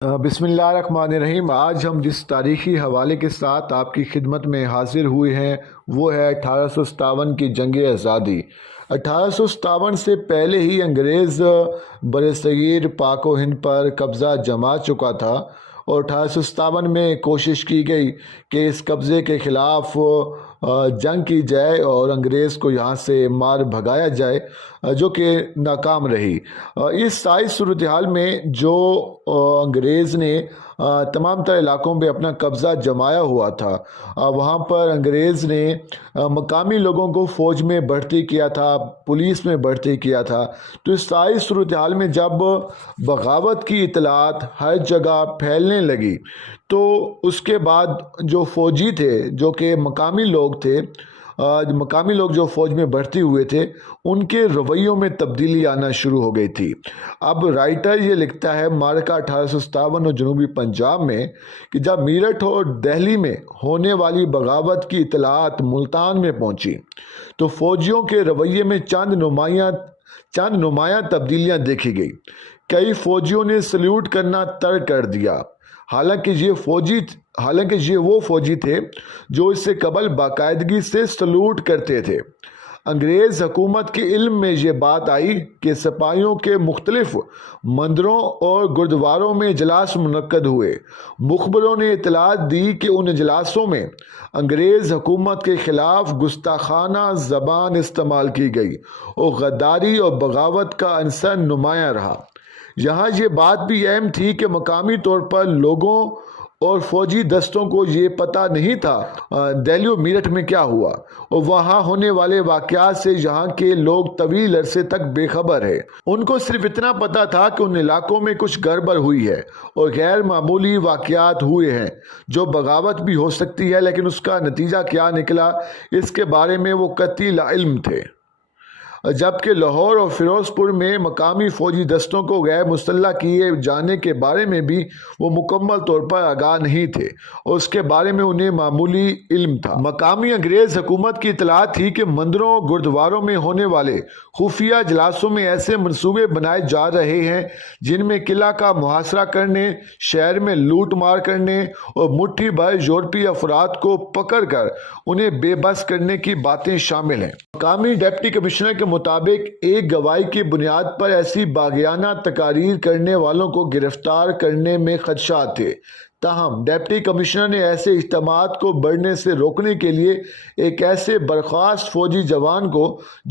بسم اللہ الرحمن الرحیم۔ آج ہم جس تاریخی حوالے کے ساتھ آپ کی خدمت میں حاضر ہوئے ہیں وہ ہے 1857 کی جنگ آزادی۔ 1857 سے پہلے ہی انگریز برصغیر پاک و ہند پر قبضہ جما چکا تھا اور 1857 میں کوشش کی گئی کہ اس قبضے کے خلاف جنگ کی جائے اور انگریز کو یہاں سے مار بھگایا جائے، جو کہ ناکام رہی۔ اس ساری صورتحال میں جو انگریز نے تمام تر علاقوں پہ اپنا قبضہ جمایا ہوا تھا، وہاں پر انگریز نے مقامی لوگوں کو فوج میں بھرتی کیا تھا، پولیس میں بھرتی کیا تھا۔ تو اس ساری صورتحال میں جب بغاوت کی اطلاعات ہر جگہ پھیلنے لگی تو اس کے بعد جو فوجی تھے، جو کہ مقامی لوگ تھے، مقامی لوگ جو فوج میں بھرتی ہوئے تھے، ان کے رویوں میں تبدیلی آنا شروع ہو گئی تھی۔ اب رائٹر یہ لکھتا ہے مارکا 1857 اور جنوبی پنجاب میں کہ جب میرٹھ اور دہلی میں ہونے والی بغاوت کی اطلاعات ملتان میں پہنچی تو فوجیوں کے رویے میں چند نمایاں تبدیلیاں دیکھی گئی۔ کئی فوجیوں نے سلیوٹ کرنا ترک کر دیا، حالانکہ یہ وہ فوجی تھے جو اس سے قبل باقاعدگی سے سلوٹ کرتے تھے۔ انگریز حکومت کے علم میں یہ بات آئی کہ سپاہیوں کے مختلف مندروں اور گردواروں میں اجلاس منعقد ہوئے۔ مخبروں نے اطلاعات دی کہ ان اجلاسوں میں انگریز حکومت کے خلاف گستاخانہ زبان استعمال کی گئی اور غداری اور بغاوت کا عنصر نمایاں رہا۔ یہاں یہ بات بھی اہم تھی کہ مقامی طور پر لوگوں اور فوجی دستوں کو یہ پتہ نہیں تھا دہلی و میرٹھ میں کیا ہوا، اور وہاں ہونے والے واقعات سے یہاں کے لوگ طویل عرصے تک بے خبر ہے۔ ان کو صرف اتنا پتہ تھا کہ ان علاقوں میں کچھ گڑبڑ ہوئی ہے اور غیر معمولی واقعات ہوئے ہیں جو بغاوت بھی ہو سکتی ہے، لیکن اس کا نتیجہ کیا نکلا اس کے بارے میں وہ قطعی لا علم تھے۔ جبکہ لاہور اور فیروز پور میں مقامی فوجی دستوں کو غیر مسلح کیے جانے کے بارے میں بھی وہ مکمل طور پر آگاہ نہیں تھے اور اس کے بارے میں انہیں معمولی علم تھا۔ مقامی انگریز حکومت کی اطلاع تھی کہ مندروں اور گردواروں میں ہونے والے خفیہ اجلاسوں میں ایسے منصوبے بنائے جا رہے ہیں جن میں قلعہ کا محاصرہ کرنے، شہر میں لوٹ مار کرنے اور مٹھی بھر یورپی افراد کو پکڑ کر انہیں بے بس کرنے کی باتیں شامل ہیں۔ مقامی ڈپٹی کمشنر کے مطابق ایک گواہی کی بنیاد پر ایسی باغیانہ تقاریر کرنے والوں کو گرفتار کرنے میں خدشات تھے۔ تاہم ڈپٹی کمشنر نے ایسے اجتماعات کو بڑھنے سے روکنے کے لیے ایک ایسے برخاست فوجی جوان کو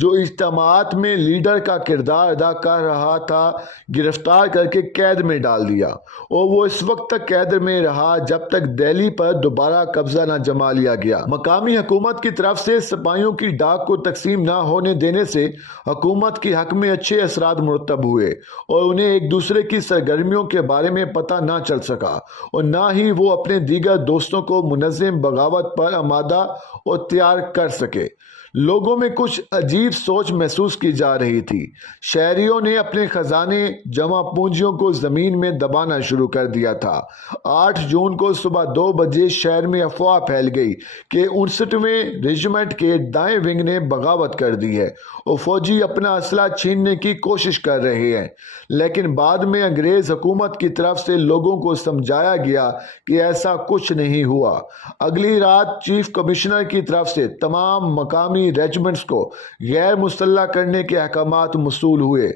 جو اجتماعات میں لیڈر کا کردار ادا کر رہا تھا گرفتار کر کے قید میں ڈال دیا، اور وہ اس وقت تک قید میں رہا جب تک دہلی پر دوبارہ قبضہ نہ جما لیا گیا۔ مقامی حکومت کی طرف سے سپاہیوں کی ڈاک کو تقسیم نہ ہونے دینے سے حکومت کے حق میں اچھے اثرات مرتب ہوئے اور انہیں ایک دوسرے کی سرگرمیوں کے بارے میں پتہ نہ چل سکا، اور نہ ہی وہ اپنے دیگر دوستوں کو منظم بغاوت پر آمادہ اور تیار کر سکے۔ لوگوں میں کچھ عجیب سوچ محسوس کی جا رہی تھی۔ شہریوں نے اپنے خزانے جمع پونجیوں کو زمین میں دبانا شروع کر دیا تھا۔ 8 جون کو صبح 2 بجے شہر میں افواہ پھیل گئی کہ 59ویں ریجیمنٹ کے دائیں ونگ نے بغاوت کر دی ہے اور فوجی اپنا اسلحہ چھیننے کی کوشش کر رہے ہیں، لیکن بعد میں انگریز حکومت کی طرف سے لوگوں کو سمجھایا گیا کہ ایسا کچھ نہیں ہوا۔ اگلی رات چیف کمشنر کی طرف سے تمام مقامی ریجمنٹس کو غیر مسلح کرنے کے احکامات موصول ہوئے،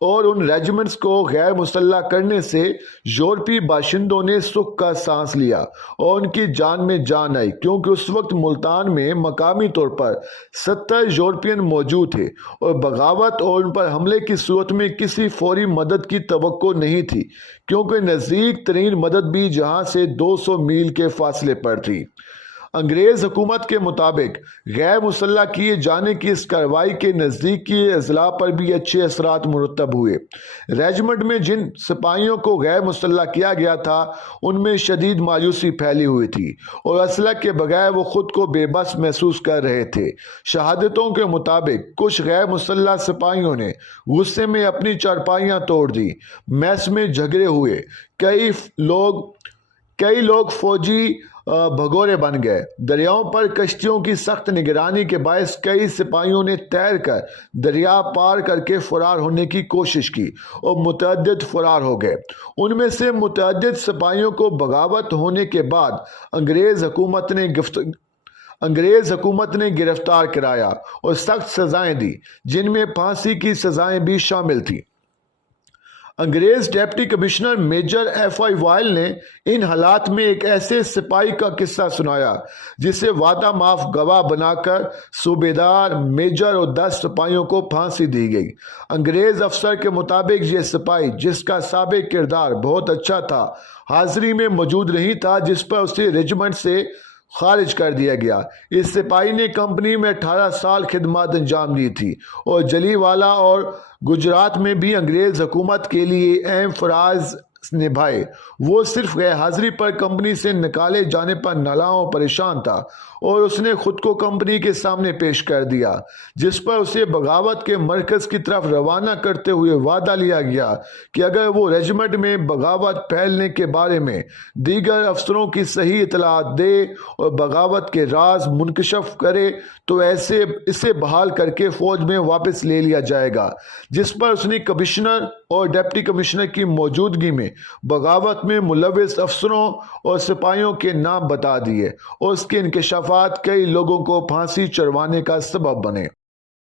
اور ان ریجمنٹس کو غیر مسلح کرنے سے یورپی باشندوں نے سکھ کا سانس لیا اور ان کی جان میں جان آئی، کیونکہ اس وقت ملتان میں مقامی طور پر 70 یورپین موجود تھے اور بغاوت اور ان پر حملے کی صورت میں کسی فوری مدد کی توقع نہیں تھی، کیونکہ نزدیک ترین مدد بھی جہاں سے 200 میل کے فاصلے پر تھی۔ انگریز حکومت کے مطابق غیر مسلح کیے جانے کی اس کارروائی کے نزدیکی اضلاع پر بھی اچھے اثرات مرتب ہوئے۔ ریجمنٹ میں جن سپاہیوں کو غیر مسلح کیا گیا تھا ان میں شدید مایوسی پھیلی ہوئی تھی اور اسلحے کے بغیر وہ خود کو بے بس محسوس کر رہے تھے۔ شہادتوں کے مطابق کچھ غیر مسلح سپاہیوں نے غصے میں اپنی چارپائیاں توڑ دی، میس میں جھگڑے ہوئے، کئی لوگ فوجی بھگورے بن گئے۔ دریاؤں پر کشتیوں کی سخت نگرانی کے باعث کئی سپاہیوں نے تیر کر دریا پار کر کے فرار ہونے کی کوشش کی اور متعدد فرار ہو گئے۔ ان میں سے متعدد سپاہیوں کو بغاوت ہونے کے بعد انگریز حکومت نے گرفتار کرایا اور سخت سزائیں دی، جن میں پھانسی کی سزائیں بھی شامل تھیں۔ انگریز ڈپٹی کمشنر میجر ایف آئی وائل نے ان حالات میں ایک ایسے سپاہی کا قصہ سنایا جسے وعدہ معاف گواہ بنا کر صوبیدار، میجر اور 10 سپاہیوں کو پھانسی دی گئی۔ انگریز افسر کے مطابق یہ سپاہی، جس کا سابق کردار بہت اچھا تھا، حاضری میں موجود نہیں تھا، جس پر اسے رجمنٹ سے خارج کر دیا گیا۔ اس سپاہی نے کمپنی میں 18 سال خدمات انجام دی تھی اور جلی والا اور گجرات میں بھی انگریز حکومت کے لیے اہم فرائض نبھائے۔ وہ صرف غیر حاضری پر کمپنی سے نکالے جانے پر نالاں پریشان تھا اور اس نے خود کو کمپنی کے سامنے پیش کر دیا، جس پر اسے بغاوت کے مرکز کی طرف روانہ کرتے ہوئے وعدہ لیا گیا کہ اگر وہ ریجمنٹ میں بغاوت پھیلنے کے بارے میں دیگر افسروں کی صحیح اطلاعات دے اور بغاوت کے راز منکشف کرے تو اسے بحال کر کے فوج میں واپس لے لیا جائے گا، جس پر اس نے کمشنر اور ڈپٹی کمشنر کی موجودگی میں بغاوت میں ملوث افسروں اور سپاہیوں کے نام بتا دیے اور اس کے انکشافات کئی لوگوں کو پھانسی چڑھوانے کا سبب بنے۔